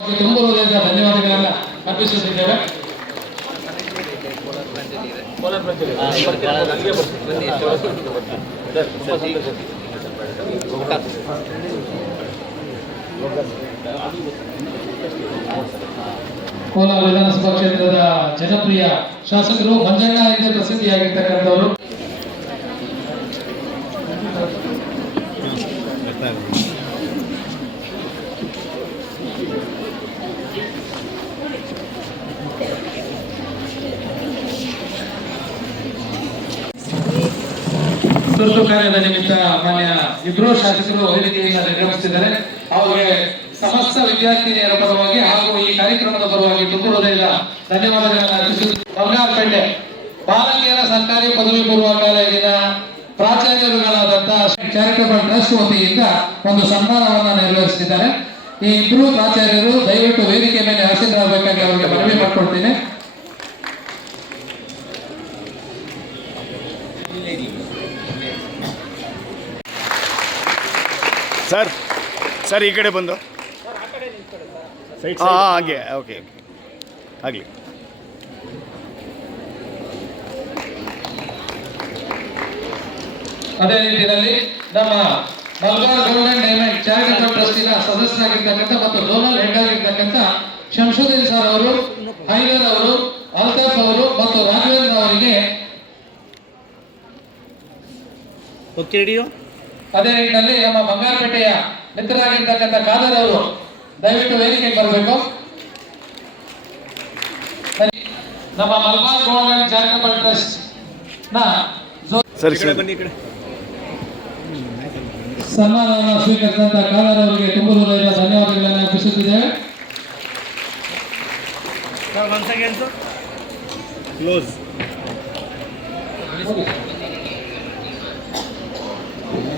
ತುಂಬ ಹೃದಯದ ಧನ್ಯವಾದಗಳನ್ನ ಅರ್ಪಿಸುತ್ತಿದ್ದೇವೆ. ಕೋಲಾರ ವಿಧಾನಸಭಾ ಕ್ಷೇತ್ರದ ಜನಪ್ರಿಯ ಶಾಸಕರು ಮಂಜಣ್ಣ ಎಂದೇ ಕಾರ್ಯದ ನಿಮಿತ್ತ ಮಾನ್ಯ ಇಬ್ಬರು ಶಾಸಕರು ವೇದಿಕೆಯಿಂದ ನಿರ್ಗಮಿಸಿದ್ದಾರೆ ಅವರಿಗೆ ಸಮಸ್ತ ವಿದ್ಯಾರ್ಥಿನಿಯರ ಪರವಾಗಿ ಹಾಗೂ ಈ ಕಾರ್ಯಕ್ರಮದ ಪರವಾಗಿ ತುಂಬ ಧನ್ಯವಾದಗಳನ್ನು ಬಂಗಾರ ಬಂಗಾರಪೇಟೆ ಬಾಲಕಿಯರ ಸರ್ಕಾರಿ ಪದವಿ ಪೂರ್ವ ಕಾಲೇಜಿನ ಪ್ರಾಚಾರ್ಯರುಗಳಾದಂತಹ ಚಾರಿಟಬಲ್ ಟ್ರಸ್ಟ್ ವತಿಯಿಂದ ಒಂದು ಸನ್ಮಾನವನ್ನು ನೆರವೇರಿಸಿದ್ದಾರೆ. ಈ ಇಬ್ಬರು ಪ್ರಾಚಾರ್ಯರು ದಯವಿಟ್ಟು ವೇದಿಕೆ ಮೇಲೆ ಹಾಜರಾಗಬೇಕಾಗಿ ಅವರಿಗೆ ಮನವಿ ಮಾಡ್ಕೊಳ್ತೀನಿ ಸರ್ ಸರ್ ಈ ಕಡೆ ಬಂದು. ಹಾಂ ಹಾಗೆ ಓಕೆ ಓಕೆ. ಆಗಲಿ. ಅದೇ ರೀತಿಯಲ್ಲಿ ನಮ್ಮ ಮಲ್ಬಾರ್ ಗೋಲ್ಡನ್ ಡೈಮಂಡ್ ಚಾರಿಟಬಲ್ ಟ್ರಸ್ಟಿನ ಸದಸ್ಯರಾಗಿರ್ತಕ್ಕಂಥ ಮತ್ತು ಡೋನಲ್ ಹೆಡ್ ಆಗಿರ್ತಕ್ಕಂಥ ಶಂಶುದ್ದೀನ್ ಸರ್ ಅವರು ಹೈದರ್ ಅವರು ಅಲ್ತಾಫ್ ಅವರು ಮತ್ತು ರಾಘವೇಂದ್ರ ಅವರಿಗೆ ಓಕೆ ರೆಡಿಯೋ ಅದೇ ರೀತಿಯಲ್ಲಿ ನಮ್ಮ ಬಂಗಾರಪೇಟೆಯ ಮಿತ್ರರಾಗಿರ್ತಕ್ಕಂಥ ಖಾದರ್ ಅವರು ದಯವಿಟ್ಟು ವೇದಿಕೆಗೆ ಬರಬೇಕು. ನಮ್ಮ ಮಲ್ಬಾರ್ ಗೋಲ್ಡನ್ ಚಾರಿಟಬಲ್ ಟ್ರಸ್ಟ್ನ ಸನ್ಮಾನವನ್ನು ಸ್ವೀಕರಿಸಿದಂತಹ ಖಾದರ್ ಅವರಿಗೆ ತುಂಬ ಹೃದಯದ ಧನ್ಯವಾದಗಳನ್ನು ಅರ್ಪಿಸುತ್ತಿದ್ದೇವೆ. ಸರ್ one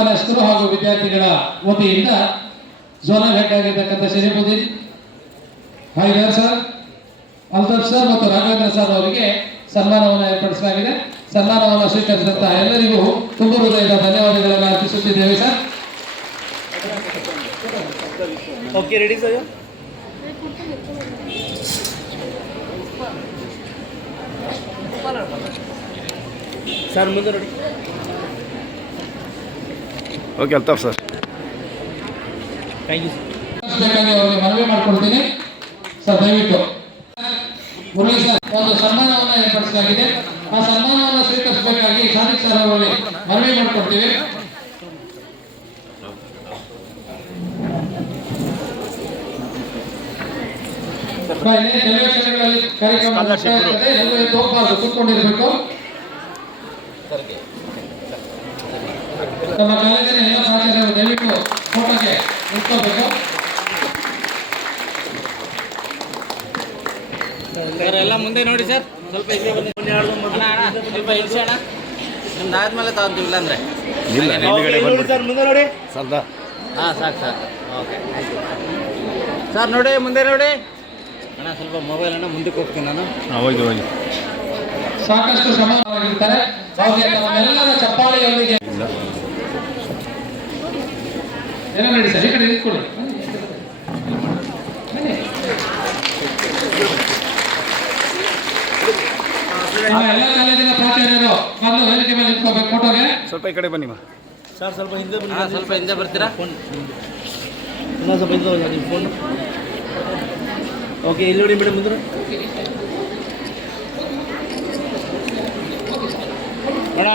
ಉಪನ್ಯಾಸಕರು ಹಾಗೂ ವಿದ್ಯಾರ್ಥಿಗಳ ವತಿಯಿಂದ ಝೋನಲ್ ಹೆಡ್ ಆಗಿರ್ತಕ್ಕಂಥ ಶರೀಫುದ್ದೀನ್ ಹೈದರ್ ಸರ್ ಅಲ್ತಾಫ್ ಸರ್ ಮತ್ತು ರಾಘವೇಂದ್ರ ಸರ್ ಅವರಿಗೆ ಸನ್ಮಾನವನ್ನು ಏರ್ಪಡಿಸಲಾಗಿದೆ. ಸನ್ಮಾನವನ್ನು ಸ್ವೀಕರಿಸಿದಂತಹ ಎಲ್ಲರಿಗೂ ತುಂಬ ಹೃದಯದ ಧನ್ಯವಾದಗಳನ್ನು ಅರ್ಪಿಸುತ್ತಿದ್ದೇವೆ sir okay ready sir sir ಮುಂದೆ ನೋಡಿ. ಓಕೆ ಅಲ್ತಾಫ್ ಸರ್ ಮನವಿ ಮಾಡ್ಕೊಳ್ತೀನಿ. ಸರ್ ದಯವಿಟ್ಟು. ಮುರಳಿ ಸರ್ ಒಂದು ಸನ್ಮಾನವನ್ನು ಏರ್ಪಡಿಸಲಾಗಿದೆ. ಆ ಸನ್ಮಾನವನ್ನು ಸ್ವೀಕರಿಸಬೇಕಾಗಿ ಸಾದಿಕ್ ಸರ್ ಅವರಲ್ಲಿ ಮನವಿ ಮಾಡ್ಕೊಡ್ತೀವಿ. ಕೆಲವೇ ಕ್ಷಣಗಳಲ್ಲಿ ಕಾರ್ಯಕ್ರಮ ಎಲ್ಲರೂ ಎದ್ದು ಹೋಗ್ಬಾರ್ದು ಕೂತ್ಕೊಂಡಿರ್ಬೇಕು. ನಮ್ಮ ಕಾಲೇಜಿನ ಎಲ್ಲ ಪ್ರಾಚಾರ್ಯರು ದಯವಿಟ್ಟು ಫೋಟೋಗೆ ನಿಂತ್ಕೋಬೇಕು. ಸರ್ ಎಲ್ಲ ಮುಂದೆ ನೋಡಿ ಸರ್. ಸ್ವಲ್ಪ ಹಿಂದೆ ಬನ್ನಿ ಸ್ವಲ್ಪ ಇಳಿಸಿ ಅಣ್ಣ. ನಿಮ್ದು ಆದ್ಮೇಲೆ ತಗೊಂತೀವಿ ಅಂದ್ರೆ. ಇಲ್ಲ ಅಂದ್ರೆ ಸರ್ ಮುಂದೆ ನೋಡಿ. ಸರ್ದಾ ಹಾಂ ಸಾಕು ಸರ್ ಓಕೆ ಸರ್ ನೋಡಿ ಮುಂದೆ ನೋಡಿ. ಅಣ್ಣ ಸ್ವಲ್ಪ ಮೊಬೈಲ್ ಅಣ್ಣ ಮುಂದಕ್ಕೆ ಹೋಗ್ತೀನಿ ನಾನು. ಹೋಗಿ ಹೋಗಿ. ಸಾಕಷ್ಟು ಸಮಾನವಾಗಿರ್ತಾರೆ ಅವ್ರಿಗೆ ನಮ್ಮೆಲ್ಲರ ಚಪ್ಪಾಳೆಯೊಂದಿಗೆ ಏನೋ ನೋಡಿ ಸರ್ ಈ ಕಡೆ ನಿಂತ್ಕೊಳ್ಳಿ. ಬನ್ನಿ. ಎಲ್ಲ ಕಾಲೇಜಿನ ಪ್ರಾಚಾರ್ಯರು ಮೊದಲು ವೇದಿಕೆ ಮೇಲೆ ನಿಂತ್ಕೋಬೇಕು ಫೋಟೋಗೆ. ಸ್ವಲ್ಪ ಈ ಕಡೆ ಬನ್ನಿ ಮಾ. ಸರ್ ಸ್ವಲ್ಪ ಹಿಂದೆ ಬನ್ನಿ. ಸ್ವಲ್ಪ ಹಿಂದೆ ಬರ್ತೀರಾ? ಫೋನ್. ಇನ್ನೂ ಸ್ವಲ್ಪ ಹಿಂದೆ ಹೋಗಿ ನಿಮ್ಮ ಫೋನ್. ಓಕೆ ಇಲ್ಲಿ ನೋಡಿ ಮೇಡಮ್ ಮುಂದೆ ನೋಡಿ.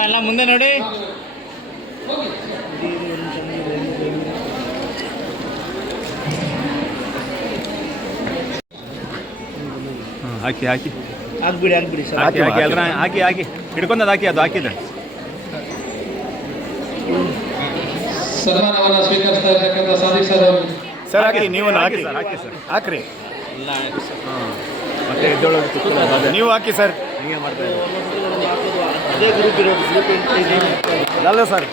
ಎಲ್ಲ ಮುಂದೆ ನೋಡಿ ಹಾಂ ಹಾಕಿ ಹಾಕಿ. ಆಗ್ಬಿಡಿ ಆಗ್ಬಿಡಿ ಸರ್. ಹಾಕಿ ಹಾಕಿ ಅದ್ರ ಹಾಕಿ ಹಾಕಿ. ಹಿಡ್ಕೊಂಡದ್ದು ಹಾಕಿ ಅದು ಹಾಕಿದೆ ಸನ್ಮಾನವನ್ನ ಸ್ವೀಕರಿಸ್ತಾ ಇರ್ತಕ್ಕಂಥ ಸಾದಿಕ್ ಸರ್ ಅವರು. ಸರ್ ಹಾಕಿ ನೀವು ಹಾಕಿ ಸರ್ ಹಾಕಿ ಸರ್. ಹಾಕ್ರಿ. ಮತ್ತೆ ಎದ್ದೊಳಗೆ. ನೀವು ಹಾಕಿ ಸರ್. ಹೀಗೆ ಮಾಡ್ತಾ ಇದ್ದೀವಿ. ಅದೇ ಗ್ರೂಪ್ ಇರೋದು ಗ್ರೂಪ್ ಅಲ್ಲ ಸರ್.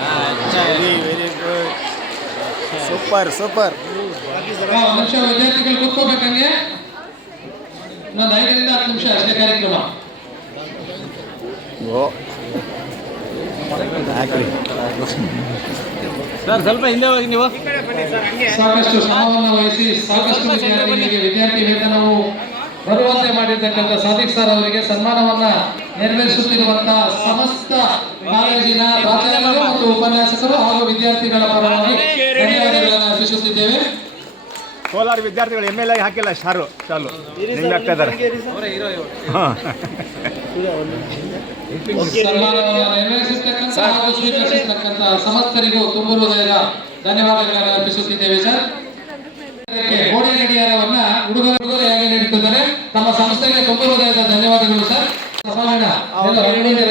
ಹಾಂ ವೆರಿ ಗುಡ್. Super super. ನಿಮಿಷ ವಿದ್ಯಾರ್ಥಿಗಳು ಕೂತ್ಕೋಬೇಕಂಗೆ? ಇನ್ನೊಂದು ಐದರಿಂದ ಹತ್ತು ನಿಮಿಷ ಅಷ್ಟೇ ಕಾರ್ಯಕ್ರಮ. ಓ. ಸರ್ ಸ್ವಲ್ಪ ಹಿಂದೆ ಹೋಗಿ ನೀವು. ಸಾಕಷ್ಟು ಶ್ರಮವನ್ನು ವಹಿಸಿ ಸಾಕಷ್ಟು ವಿದ್ಯಾರ್ಥಿಗಳಿಗೆ ವಿದ್ಯಾರ್ಥಿ ವೇತನವು ಬರುವಂತೆ ಮಾಡಿರ್ತಕ್ಕಂಥ ಸಾದಿಕ್ ಸರ್ ಅವರಿಗೆ ಸನ್ಮಾನವನ್ನ ನೆರವೇರಿಸುತ್ತಿರುವಂತಹ ಸಮಸ್ತ ಕಾಲೇಜಿನ ಪ್ರಾಚಾರ್ಯರು ಮತ್ತು ಉಪನ್ಯಾಸಕರು ಹಾಗೂ ವಿದ್ಯಾರ್ಥಿಗಳ ಪರವಾಗಿ ಧನ್ಯವಾದಗಳನ್ನು ಅರ್ಪಿಸುತ್ತಿದ್ದೇವೆ ಕೋಲಾರ ವಿದ್ಯಾರ್ಥಿಗಳು ಎಂ ಎಲ್ ಎ ಹಾಕಿಲ್ಲ ಶಾರು ಚಾಲು ನಿಮ್ಗೆ ಆಗ್ತಾ ಇದ್ದಾರೆ. ಸ್ವೀಕರಿಸಿರ್ತಕ್ಕಂಥ ಸಮಸ್ತರಿಗೂ ತುಂಬ ಹೃದಯದ ಧನ್ಯವಾದಗಳನ್ನು ಅರ್ಪಿಸುತ್ತಿದ್ದೇವೆ ಸರ್. ಇದಕ್ಕೆ ಗೋಡೆ ಗಡಿಯಾರವನ್ನ ಉಡುಗೊರೆಯಾಗಿ ನೀಡುತ್ತಿದ್ದಾರೆ? ತಮ್ಮ ಸಂಸ್ಥೆಗೆ ತುಂಬ ಹೃದಯದ ಧನ್ಯವಾದಗಳು ಸರ್. ಸಮಾನ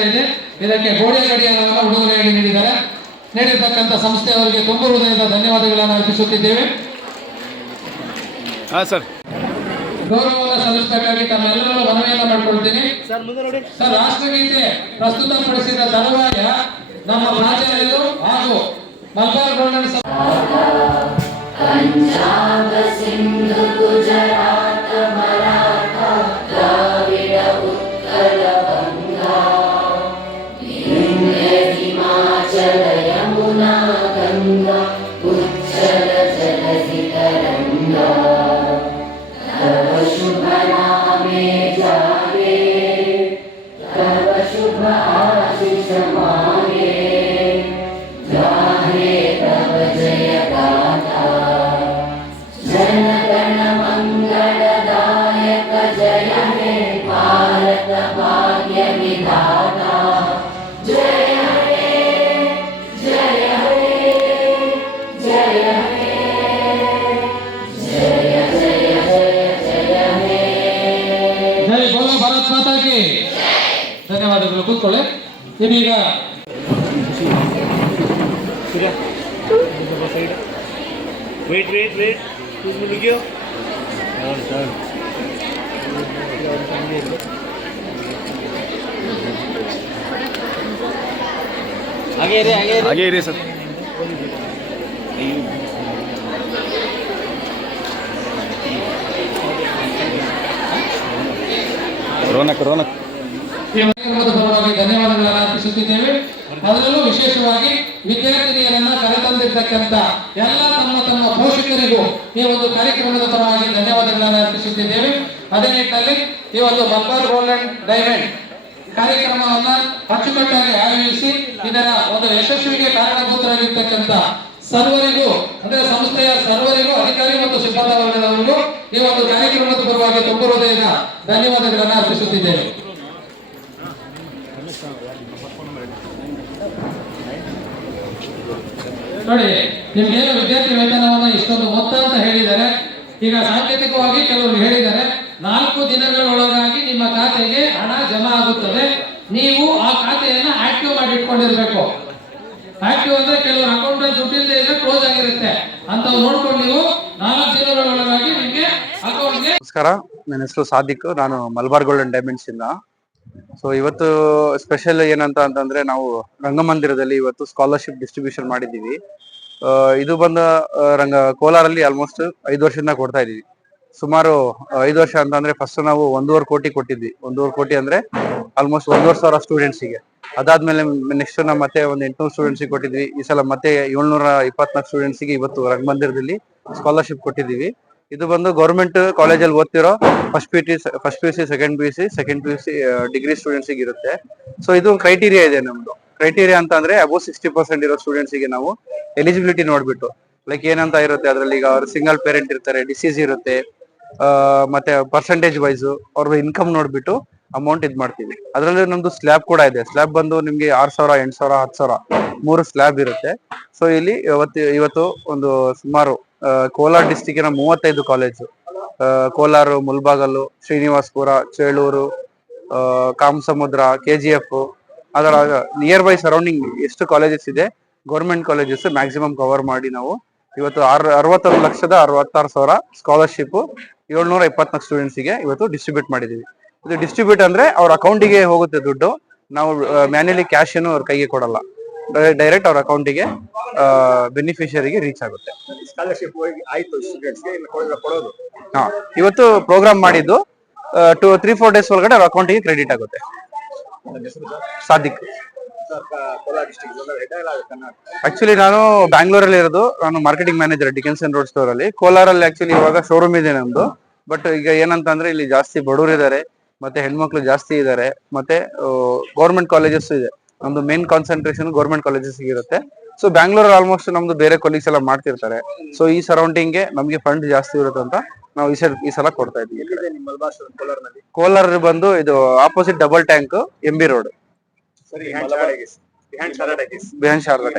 ಇದೆ. ಇದಕ್ಕೆ ಗೋಡೆ ಗಡಿಯಾರವನ್ನ ಉಡುಗೊರೆಯಾಗಿ ನೀಡಿದ್ದಾರೆ? ನೀಡಿರ್ತಕ್ಕಂಥ ಸಂಸ್ಥೆಯವರಿಗೆ ತುಂಬ ಹೃದಯದ ಧನ್ಯವಾದಗಳನ್ನು ಅರ್ಪಿಸುತ್ತಿದ್ದೇವೆ. ಗೌರವ ಸರ್. ಗೌರವವನ್ನು ಸಲ್ಲಿಸಬೇಕಾಗಿ ತಮ್ಮೆಲ್ಲರೂ ಮನವಿಯನ್ನು ಮಾಡಿಕೊಳ್ತೀನಿ. ಸರ್ ಮುಂದೆ ಪ್ರಸ್ತುತ ಸರ್ ರಾಷ್ಟ್ರಗೀತೆ ಪ್ರಸ್ತುತಪಡಿಸಿದ ತರುವಾಯ ನಮ್ಮ ಪ್ರಾಚಾರ್ಯರು ಹಾಗೂ ಮಲ್ಬಾರ್ ಗೋಲ್ಡನ್ ಇದೀಗ ವೇಟ್ ವೇಟ್ ವೇಟ್ ಮುಗಿಯೋ ಹಾಗೆ ಇರಿ ಹಾಗೆ ಹಾಗೆ ಇರಿ ಸರ್. ರೋನಕ್ ರೋನಕ್ ಅರ್ಪಿಸುತ್ತಿದ್ದೇವೆ ಅದರಲ್ಲೂ ವಿಶೇಷವಾಗಿ ವಿದ್ಯಾರ್ಥಿನಿಯರನ್ನ ಕರೆತಂದಿರ್ತಕ್ಕಂಥ ಎಲ್ಲ ತಮ್ಮ ತಮ್ಮ ಪೋಷಕರಿಗೂ ಈ ಒಂದು ಕಾರ್ಯಕ್ರಮದ ಪರವಾಗಿ ಧನ್ಯವಾದಗಳನ್ನು ಅರ್ಪಿಸುತ್ತಿದ್ದೇವೆ. ಅದೇ ನಿಟ್ಟಿನಲ್ಲಿ ಈ ಒಂದು ಮಲ್ಬಾರ್ ಗೋಲ್ಡನ್ ಡೈಮಂಡ್ ಕಾರ್ಯಕ್ರಮವನ್ನ ಅಚ್ಚುಕಟ್ಟಾಗಿ ಆಯೋಜಿಸಿ ಇದರ ಒಂದು ಯಶಸ್ವಿಗೆ ಕಾರಣಭೂತರಾಗಿರ್ತಕ್ಕಂಥ ಸರ್ವರಿಗೂ, ಅಂದ್ರೆ ಸಂಸ್ಥೆಯ ಸರ್ವರಿಗೂ, ಅಧಿಕಾರಿ ಮತ್ತು ಸಿಬ್ಬಂದಿ ವರ್ಗದವರಿಗೂ ಈ ಒಂದು ಕಾರ್ಯಕ್ರಮದ ಪರವಾಗಿ ತುಂಬ ಹೃದಯದ ಧನ್ಯವಾದಗಳನ್ನು ಅರ್ಪಿಸುತ್ತಿದ್ದೇವೆ. ನೋಡಿ ನಿಮ್ಗೇನು ವಿದ್ಯಾರ್ಥಿ ವೇತನವನ್ನ ಇಷ್ಟೊಂದು ಮೊತ್ತ ಅಂತ ಹೇಳಿದ್ದಾರೆ. ಈಗ ಸಾಂಕೇತಿಕವಾಗಿ ಕೆಲವರು ಹೇಳಿದ್ದಾರೆ, ನಾಲ್ಕು ದಿನಗಳೊಳಗಾಗಿ ನಿಮ್ಮ ಖಾತೆಗೆ ಹಣ ಜಮಾ ಆಗುತ್ತದೆ. ನೀವು ಆ ಖಾತೆಯನ್ನ ಆಕ್ಟಿವ್ ಮಾಡಿ ಇಟ್ಕೊಂಡಿರ್ಬೇಕು. ಆಕ್ಟಿವ್ ಅಂದ್ರೆ ಕೆಲವರು ಅಕೌಂಟ್ ದುಡ್ಡಿಲ್ಲದೆ ಇದ್ರೆ ಕ್ಲೋಸ್ ಆಗಿರುತ್ತೆ. ಅಂತ ನೋಡ್ಕೊಂಡು ನೀವು ನಾಲ್ಕು ದಿನಗಳ ಒಳಗಾಗಿ ನಿಮ್ಗೆ ಅಕೌಂಟ್ಗೆ ನಮಸ್ಕಾರ. ನನ್ನ ಹೆಸರು ಸಾದಿಕ್. ನಾನು ಮಲಬಾರ್ ಗೋಲ್ಡನ್ ಡೈಮಂಡ್ಸ್ ಇಂದ. ಸೊ ಇವತ್ತು ಸ್ಪೆಷಲ್ ಏನಂತ ಅಂತಂದ್ರೆ ನಾವು ರಂಗಮಂದಿರದಲ್ಲಿ ಇವತ್ತು ಸ್ಕಾಲರ್ಶಿಪ್ ಡಿಸ್ಟ್ರಿಬ್ಯೂಷನ್ ಮಾಡಿದ್ದೀವಿ. ಇದು ಬಂದ ರಂಗ, ಕೋಲಾರಲ್ಲಿ ಆಲ್ಮೋಸ್ಟ್ ಐದು ವರ್ಷದಿಂದ ಕೊಡ್ತಾ ಇದೀವಿ ಸುಮಾರು ಐದು ವರ್ಷ ಅಂತಂದ್ರೆ ಫಸ್ಟ್ ನಾವು ಒಂದೂವರೆ ಕೋಟಿ ಕೊಟ್ಟಿದ್ವಿ. ಒಂದೂವರೆ ಕೋಟಿ ಅಂದ್ರೆ ಆಲ್ಮೋಸ್ಟ್ ಒಂದೂವರೆ ಸಾವಿರ ಸ್ಟೂಡೆಂಟ್ಸಿಗೆ ಅದಾದ್ಮೇಲೆ ನೆಕ್ಸ್ಟ್ ನಾವು ಮತ್ತೆ ಒಂದು ಎಂಟ್ನೂರು ಸ್ಟೂಡೆಂಟ್ಸಿಗೆ ಕೊಟ್ಟಿದ್ವಿ. ಈ ಸಲ ಮತ್ತೆ ಏಳ್ನೂರ ಇಪ್ಪತ್ನಾಲ್ಕು ಸ್ಟೂಡೆಂಟ್ಸಿಗೆ ಇವತ್ತು ರಂಗಮಂದಿರದಲ್ಲಿ ಸ್ಕಾಲರ್ಶಿಪ್ ಕೊಟ್ಟಿದ್ದೀವಿ. ಇದು ಬಂದು ಗೌರ್ಮೆಂಟ್ ಕಾಲೇಜಲ್ಲಿ ಓದ್ತಿರೋ first P T first P C second P U C second P C degree students ಇರುತ್ತೆ. ಸೊ ಇದು ಕ್ರೈಟೀರಿಯಾ ಇದೆ ನಮ್ದು. ಕ್ರೈಟೀರಿಯಾ ಅಂತ ಅಂದ್ರೆ ಅಬೌವ್ ಸಿಕ್ಸ್ಟಿ ಪರ್ಸೆಂಟ್ ಇರೋ ಸ್ಟೂಡೆಂಟ್ಸ್ಗೆ ನಾವು ಎಲಿಜಿಬಿಲಿಟಿ ನೋಡ್ಬಿಟ್ಟು ಲೈಕ್ ಏನಂತ ಇರುತ್ತೆ ಅದ್ರಲ್ಲಿ ಈಗ ಅವ್ರು ಸಿಂಗಲ್ ಪೇರೆಂಟ್ ಇರ್ತಾರೆ ಡಿಸೀಸ್ ಇರುತ್ತೆ ಮತ್ತೆ ಪರ್ಸೆಂಟೇಜ್ ವೈಸ್ ಅವ್ರ ಇನ್ಕಮ್ ನೋಡ್ಬಿಟ್ಟು ಅಮೌಂಟ್ ಇದ್ ಮಾಡ್ತೀವಿ. ಅದ್ರಲ್ಲಿ ನಮ್ದು ಸ್ಲ್ಯಾಬ್ ಕೂಡ ಇದೆ. ಸ್ಲ್ಯಾಬ್ ಬಂದು ನಿಮ್ಗೆ ಆರ್ ಸಾವಿರ, ಎಂಟು ಸಾವಿರ ಹತ್ತು ಸಾವಿರ ಮೂರು ಸ್ಲ್ಯಾಬ್ ಇರುತ್ತೆ. ಸೊ ಇಲ್ಲಿ ಇವತ್ತು ಇವತ್ತು ಒಂದು ಸುಮಾರು ಕೋಲಾರ ಡಿಸ್ಟಿಕ್ಕಿನ ಮೂವತ್ತೈದು college Kolar, Mulbagal, Srinivaspur, Chelur Kamasamudra K G F ಅದರ ನಿಯರ್ ಬೈ ಸರೌಂಡಿಂಗ್ ಎಷ್ಟು ಕಾಲೇಜಸ್ ಇದೆ ಗೌರ್ಮೆಂಟ್ ಕಾಲೇಜಸ್ ಮ್ಯಾಕ್ಸಿಮಮ್ ಕವರ್ ಮಾಡಿ ನಾವು. ಇವತ್ತು ಆರ್, ಅರವತ್ತೊಂದು ಲಕ್ಷದ ಅರವತ್ತಾರು ಸಾವಿರ ಸ್ಕಾಲರ್ಶಿಪ್ ಏಳ್ನೂರ ಇಪ್ಪತ್ನಾಲ್ಕು ಸ್ಟೂಡೆಂಟ್ಸ್ಗೆ ಇವತ್ತು ಡಿಸ್ಟ್ರಿಬ್ಯೂಟ್ ಮಾಡಿದೀವಿ. ಇದು ಡಿಸ್ಟ್ರಿಬ್ಯೂಟ್ ಅಂದ್ರೆ ಅವ್ರ ಅಕೌಂಟಿಗೆ ಹೋಗುತ್ತೆ ದುಡ್ಡು. ನಾವು ಮ್ಯಾನ್ಯಲಿ ಕ್ಯಾಶ್ ಏನು ಅವ್ರ ಕೈಗೆ ಕೊಡಲ್ಲ. ಡೈರೆಕ್ಟ್ ಅವ್ರ ಅಕೌಂಟಿಗೆ ಬೆನಿಫಿಷಿಯರಿಗೆ ರೀಚ್ ಆಗುತ್ತೆ. ಸ್ಕಾಲರ್ಶಿಪ್ ಆಯ್ತು ಸ್ಟೂಡೆಂಟ್ಸ್ಗೆ ಕೊಡೋದು- ಹಾ ಇವತ್ತು ಪ್ರೋಗ್ರಾಮ್ ಮಾಡಿದ್ದು ಟು ತ್ರೀ ಫೋರ್ ಡೇಸ್ ಒಳಗಡೆ ಅವ್ರ ಅಕೌಂಟಿಗೆ ಕ್ರೆಡಿಟ್ ಆಗುತ್ತೆ. ಸಾದಿಕ್. ಸರ್, ಕ- ಕೋಲಾರ ಡಿಸ್ಟ್ರಿಕ್ಟ್ ಹೆಡ್ ಎಲ್ಲ ಕರ್ನಾಟಕ. ಆಕ್ಚುಲಿ ನಾನು ಬ್ಯಾಂಗ್ಳೂರಲ್ಲಿ ಇರೋದು. ನಾನು marketing manager Dickenson road store ಅಲ್ಲಿ. ಕೋಲಾರಲ್ಲಿ ಆಕ್ಚುಲಿ ಇವಾಗ ಶೋರೂಮ್ ಇದೆ ನಮ್ದು. ಬಟ್ ಈಗ ಏನಂತ ಅಂದ್ರೆ ಇಲ್ಲಿ ಜಾಸ್ತಿ ಬಡವರು ಇದ್ದಾರೆ ಮತ್ತೆ ಹೆಣ್ಮಕ್ಳು ಜಾಸ್ತಿ ಇದ್ದಾರೆ ಮತ್ತೆ ಗೌರ್ಮೆಂಟ್ ಕಾಲೇಜಸ್ ಇದೆ. ನಮ್ದು ಮೇನ್ ಕಾನ್ಸಂಟ್ರೇಷನ್ ಗೌರ್ಮೆಂಟ್ ಕಾಲೇಜಸ್ ಇರುತ್ತೆ ಸೊ ಬ್ಯಾಂಗ್ಳೂರ್ ಆಲ್ಮೋಸ್ಟ್ ನಮ್ದು ಬೇರೆ ಕೊಲೀಗ್ಸ್ ಎಲ್ಲ ಮಾಡ್ತಿರ್ತಾರೆ. ಸೊ ಈ ಸರೌಂಡಿಂಗ್ಗೆ ನಮ್ಗೆ ಫಂಡ್ ಜಾಸ್ತಿ ಇರುತ್ತೆ ಅಂತ ನಾವು ಈ ಸಲ ಈ ಸಲ ಕೊಡ್ತಾ ಇದ್ದೀವಿ. ಕೋಲಾರ ಬಂದು ಇದು opposite double tank M B road behind Sharada